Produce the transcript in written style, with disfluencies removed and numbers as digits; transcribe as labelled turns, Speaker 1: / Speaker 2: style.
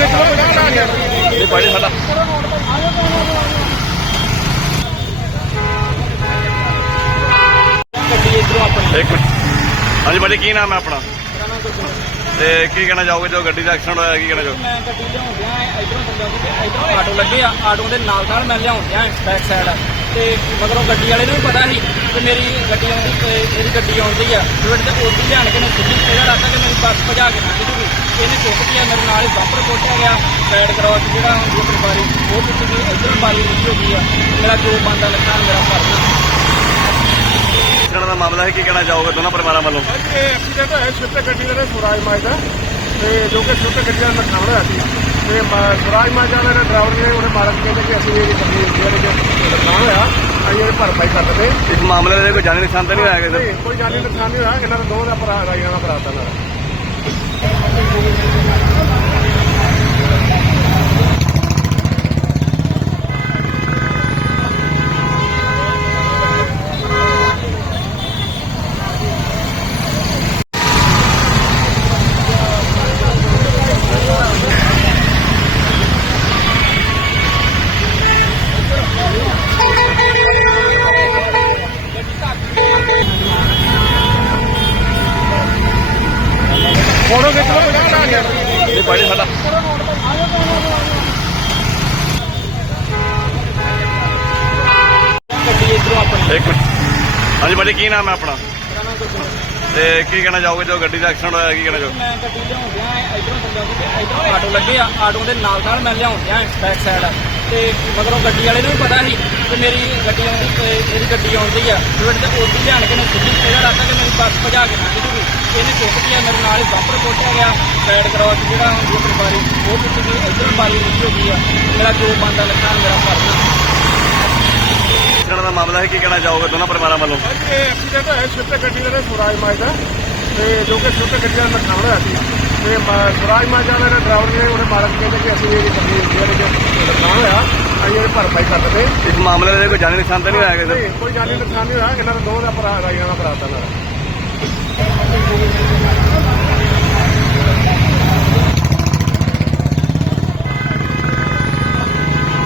Speaker 1: ਇਹ ਭਾਈ ਸਾਡਾ ਇੱਕ ਮਿੰਟ। ਹਾਂਜੀ ਭਾਜੀ ਕੀ ਨਾਮ ਹੈ ਆਪਣਾ ਤੇ ਕੀ ਕਹਿਣਾ ਚਾਹੋਗੇ ਜੋ ਗੱਡੀ ਦਾ ਐਕਸੀਡੈਂਟ ਹੋਇਆ ਕੀ ਕਹਿਣਾ ਚਾਹੋਗੇ?
Speaker 2: ਮੈਂ ਗੱਡੀ ਲਿਆਉਣ ਡਿਆ ਇਧਰੋਂ ਇਧਰੋਂ ਆਟੋ ਲੱਗੇ ਆ, ਆਟੋ ਦੇ ਨਾਲ ਮੈਂ ਲਿਆਉਣ ਡਿਆ ਬੈਕ ਸਾਈਡ ਤੇ ਮਗਰੋਂ ਗੱਡੀ ਵਾਲੇ ਨੂੰ ਵੀ ਪਤਾ ਸੀ ਕਿ ਮੇਰੀ ਗੱਡੀ ਆਉਂਦੀ ਆ ਤੇ ਉੱਥੇ ਲਿਆਣ ਕੇ ਨੇ ਸਿੱਧੀ ਇਹਦਾ ਰਾਤਾ ਕਿ ਮੇਰੀ ਬੱਸ ਭਜਾ ਕੇ ਲੰਘ ਜੂਗੀ। ਇਹਨੇ ਚੁੱਕ ਲਿਆ ਮੇਰੇ ਨਾਲ ਹੀ ਬੰਪਰ ਕੋਟਿਆ ਗਿਆ, ਸਾਈਡ ਕਰਾਸ ਜਿਹੜਾ ਹੁੰਦੀ ਹੈ ਬਾਰੀ ਉਹ ਟੁੱਟ ਗਈ, ਇਧਰੋਂ ਬਾਰੀ ਨਿਕਲੀ ਹੋ ਗਈ ਆ। ਮੇਰਾ ਜੋ ਬੰਦਾ ਲੱਗਾ ਮੇਰਾ ਭਰਨਾ
Speaker 1: ਐਕਸੀਡੈਂਟ ਦਾ ਮਾਮਲਾ ਹੈ ਕੀ ਕਹਿਣਾ ਚਾਹੋਗੇ ਦੋਨਾਂ ਪਰਿਵਾਰਾਂ ਵੱਲੋਂ?
Speaker 3: ਇਹ ਐਕਸੀਡੈਂਟ ਹੋਇਆ ਸਵਿਫਟ ਗੱਡੀ ਦਾ ਸਵਰਾਜ ਮਾਜਦਾ ਤੇ ਜੋ ਕਿ ਸਵਿਫਟ ਗੱਡੀ ਦਾ ਨੁਕਸਾਨ ਹੋਇਆ ਸੀ ਤੇ ਸਵਰਾਜ ਮਾਜਦਾ ਦਾ ਡਰਾਈਵਰ ਨੇ ਉਹਨੇ ਮਾਲਕ ਕਹਿੰਦੇ ਕਿ ਅਸੀਂ ਇਹ ਕੰਪਨੀ ਜਿਹੜੇ ਨੁਕਸਾਨ ਹੋਇਆ ਅਸੀਂ ਇਹ ਭਰਪਾਈ ਕਰ ਦਿੰਦੇ।
Speaker 1: ਇਸ ਮਾਮਲੇ ਦੇ ਕੋਈ ਜਾਨੀ ਨੁਕਸਾਨ ਤਾਂ ਨਹੀਂ ਹੋਇਆ ਕਿਸੇ ਦਾ?
Speaker 3: ਕੋਈ ਜਾਨੀ ਨੁਕਸਾਨ ਨਹੀਂ ਹੋਇਆ। ਇਹਨਾਂ ਦਾ ਦੋਵਾਂ ਦਾ ਭਰਾ ਰਾਈਆਂ ਦਾ ਭਰਾ ਦਾ ਫੋਟੋ ਖਿੱਚ ਲਓ।
Speaker 1: ਇਹ ਭਾਈ ਸਾਡਾ
Speaker 2: ਗੱਡੀ ਇਧਰੋਂ ਆਪਣੀ
Speaker 1: ਇੱਕ ਮਿੰਟ। ਹਾਂਜੀ ਭਾਜੀ ਕੀ ਨਾਮ ਹੈ ਆਪਣਾ ਤੇ ਕੀ ਕਹਿਣਾ ਚਾਹੋਗੇ ਜੋ ਗੱਡੀ ਦਾ ਐਕਸੀਡੈਂਟ ਹੋਇਆ ਕੀ ਕਹਿਣਾ ਚਾਹੋਗੇ?
Speaker 2: ਮੈਂ ਗੱਡੀ ਲਿਆਉਣ ਡਿਆ ਇਧਰੋਂ ਆਟੋ ਲੱਗੇ ਆ, ਆਟੋ ਦੇ ਨਾਲ ਮੈਂ ਲਿਆਉਣ ਡਿਆ ਬੈਕ ਸਾਈਡ ਤੇ ਮਗਰੋਂ ਗੱਡੀ ਵਾਲੇ ਨੂੰ ਵੀ ਪਤਾ ਸੀ ਕਿ ਮੇਰੀ ਗੱਡੀ ਆਉਂਦੀ ਆ ਤੇ ਉੱਥੇ ਲਿਆਣ ਕੇ ਨੇ ਸਿੱਧੀ ਇਹਦਾ ਰਾਤਾ ਕਿ ਮੇਰੀ ਬੱਸ ਭਜਾ ਕੇ ਲੰਘ ਜੂਗੀ। ਇਹਨੇ ਚੁੱਕ ਲਿਆ ਮੇਰੇ ਨਾਲ ਹੀ ਬੰਪਰ ਕੋਟਿਆ ਗਿਆ, ਸਾਈਡ ਕਰਾਸ ਜਿਹੜਾ ਹੁੰਦੀ ਹੈ ਬਾਰੀ ਉਹ ਟੁੱਟ ਗਈ, ਇਧਰੋਂ ਬਾਰੀ ਨਿਕਲੀ ਹੋ ਗਈ ਆ। ਮੇਰਾ ਜੋ ਬੰਦਾ ਲੱਗਾ ਮੇਰਾ ਭਰਨਾ
Speaker 1: ਐਕਸੀਡੈਂਟ ਦਾ ਮਾਮਲਾ ਹੈ ਕੀ ਕਹਿਣਾ ਚਾਹੋਗੇ ਦੋਨਾਂ ਪਰਿਵਾਰਾਂ ਵੱਲੋਂ?
Speaker 3: ਇਹ ਐਕਸੀਡੈਂਟ ਹੋਇਆ ਸਵਿਫਟ ਗੱਡੀ ਦਾ ਸਵਰਾਜ ਮਾਜਦਾ ਤੇ ਜੋ ਕਿ ਸਵਿਫਟ ਗੱਡੀ ਦਾ ਨੁਕਸਾਨ ਹੋਇਆ ਸੀ ਤੇ ਸਵਰਾਜ ਮਾਜਦਾ ਦਾ ਡਰਾਈਵਰ ਨੇ ਉਹਨੇ ਮਾਲਕ ਕਹਿੰਦੇ ਕਿ ਅਸੀਂ ਇਹ ਕੰਪਨੀ ਜਿਹੜੇ ਨੁਕਸਾਨ ਹੋਇਆ ਅਸੀਂ ਇਹ ਭਰਪਾਈ ਕਰ ਦਿੰਦੇ।
Speaker 1: ਇਸ ਮਾਮਲੇ ਦੇ ਕੋਈ ਜਾਨੀ ਨੁਕਸਾਨ ਤਾਂ ਨਹੀਂ ਹੋਇਆ ਕਿਸੇ ਦਾ?
Speaker 3: ਕੋਈ ਜਾਨੀ ਨੁਕਸਾਨ ਨਹੀਂ ਹੋਇਆ। ਇਹਨਾਂ ਦਾ ਦੋਵਾਂ ਦਾ ਭਰਾ ਰਾਈਆਂ ਦਾ ਭਰਾ ਦਾ